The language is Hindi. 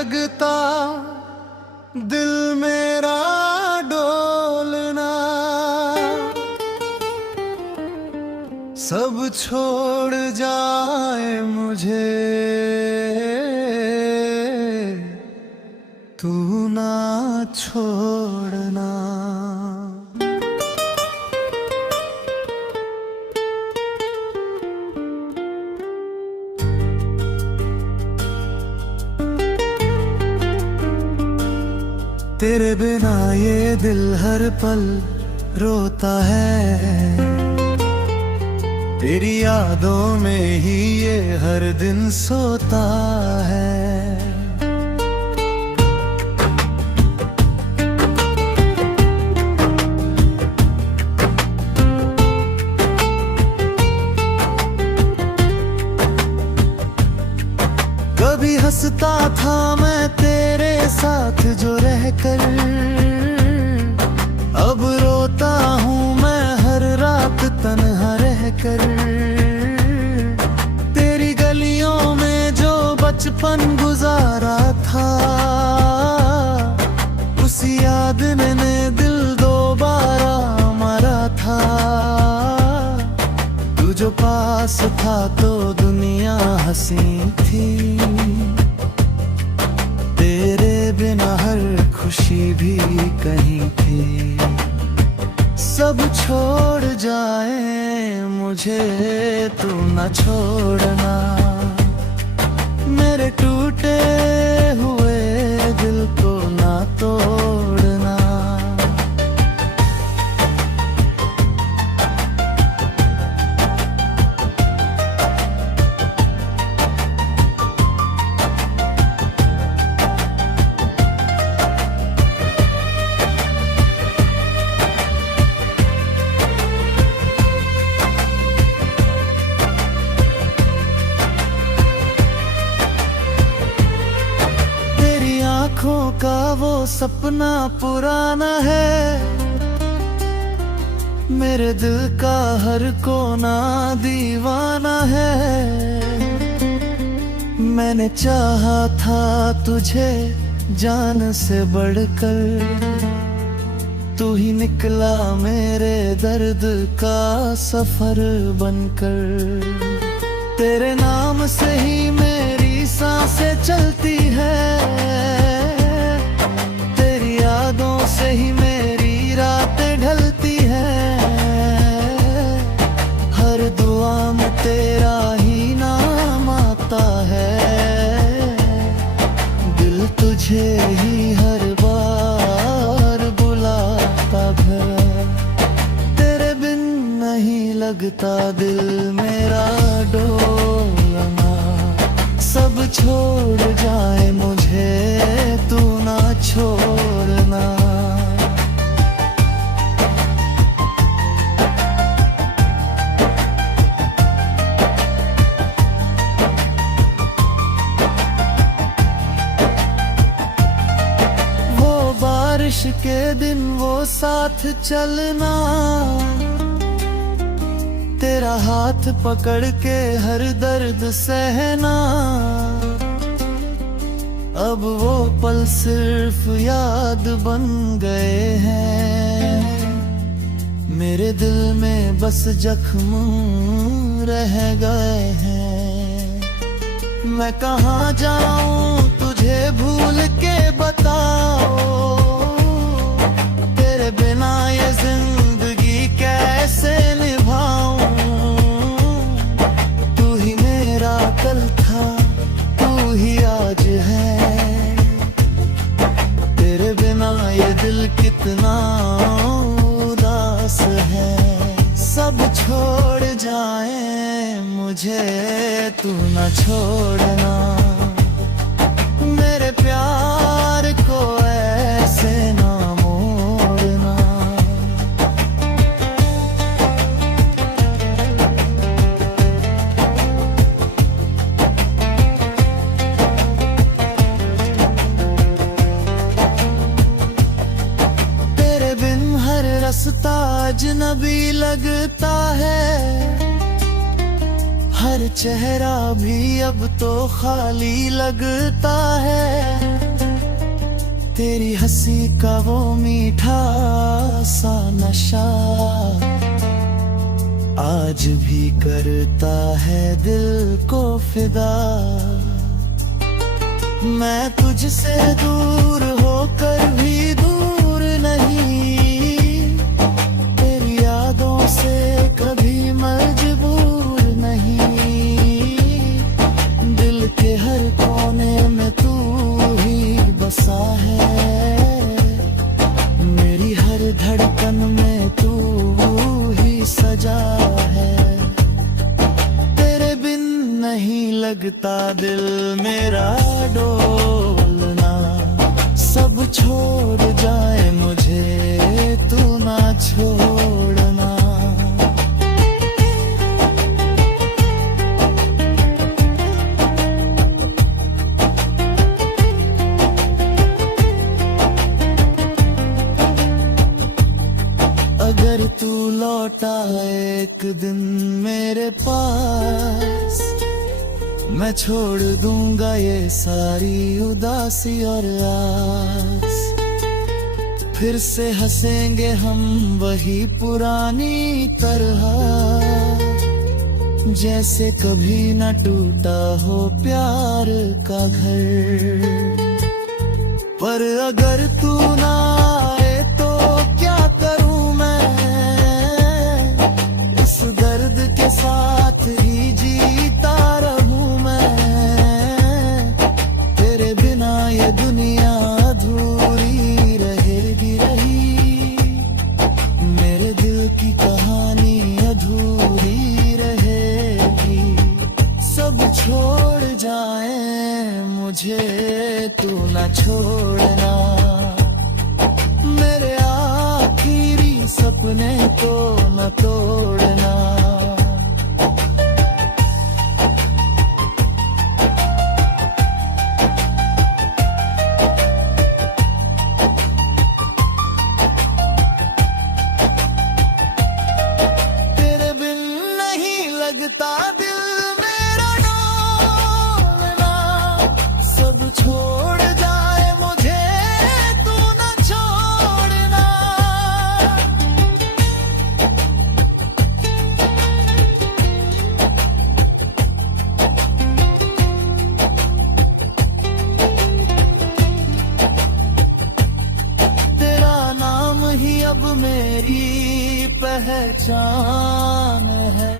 लगता दिल मेरा डोलना, सब छोड़ जाए मुझे तू ना छोड़ना। तेरे बिना ये दिल हर पल रोता है, तेरी यादों में ही ये हर दिन सोता है। कभी हंसता था मैं तेरे साथ जो रहकर, अब रोता हूँ मैं हर रात तन्हा रहकर। तेरी गलियों में जो बचपन गुजारा था, उसी याद ने दिल दोबारा मारा था। तू जो पास था तो दुनिया हंसी थी, तेरे बिना हर खुशी भी कहीं थी। सब छोड़ जाए मुझे तू न छोड़ना, मेरे टूटे हुए दिल को ना तोड़ना। आँखों का वो सपना पुराना है, मेरे दिल का हर कोना दीवाना है। मैंने चाहा था तुझे जान से बढ़कर, तू ही निकला मेरे दर्द का सफर बनकर। तेरे नाम से ही मेरी सांसें चलती है, तेरी यादों से ही मेरी रातें ढलती हैं। हर दुआ में तेरा ही नाम आता है, दिल तुझे ही हर बार बुलाता है। तेरे बिन नहीं लगता दिल मेरा डोलना, सब छोड़ जाए मुझे तू ना छोड़ना। वो बारिश के दिन वो साथ चलना, तेरा हाथ पकड़ के हर दर्द सहना। अब वो पल सिर्फ याद बन गए हैं, मेरे दिल में बस जख्म रह गए हैं। मैं कहाँ जाऊँ तुझे भूल के बताओ, तेरे बिना ये जिंदगी कैसे निभाऊं। तू ही मेरा कल था, तू ही आज है, तेरे बिना ये दिल कितना उदास है। सब छोड़ जाए मुझे तू न छोड़ना, मेरे प्यार को ऐसे ना मोड़ना। तेरे बिन हर रास्ता अजनबी लगता है, हर चेहरा भी अब तो खाली लगता है, तेरी हंसी का वो मीठा सा नशा आज भी करता है दिल को फिदा। मैं तुझसे दूर होकर भी दूर नहीं, तेरी यादों से कभी मजबूर नहीं, दिल के हर कोने में तू ही बसा है, मेरी हर धड़कन में तू ही सजा है, तेरे बिन नहीं लगता दिल मेरा डोलना, सब छोड़ जाए मुझे तू ना छोड़ना। अगर तू लौटा एक दिन मेरे पास, मैं छोड़ दूंगा ये सारी उदासी और आस, फिर से हंसेंगे हम वही पुरानी तरह, जैसे कभी न टूटा हो प्यार का घर। पर अगर तू ना आए तो क्या करूं मैं, इस दर्द के साथ ही जीता रहूं मैं, तेरे बिना ये दुनिया अधूरी रहेगी रही, मेरे दिल की कहानी अधूरी रहेगी, सब छोड़ जाए मुझे तू ना छोड़ना, मेरे आखिरी सपने को न तोड़ना। तेरे बिन नहीं लगता दिल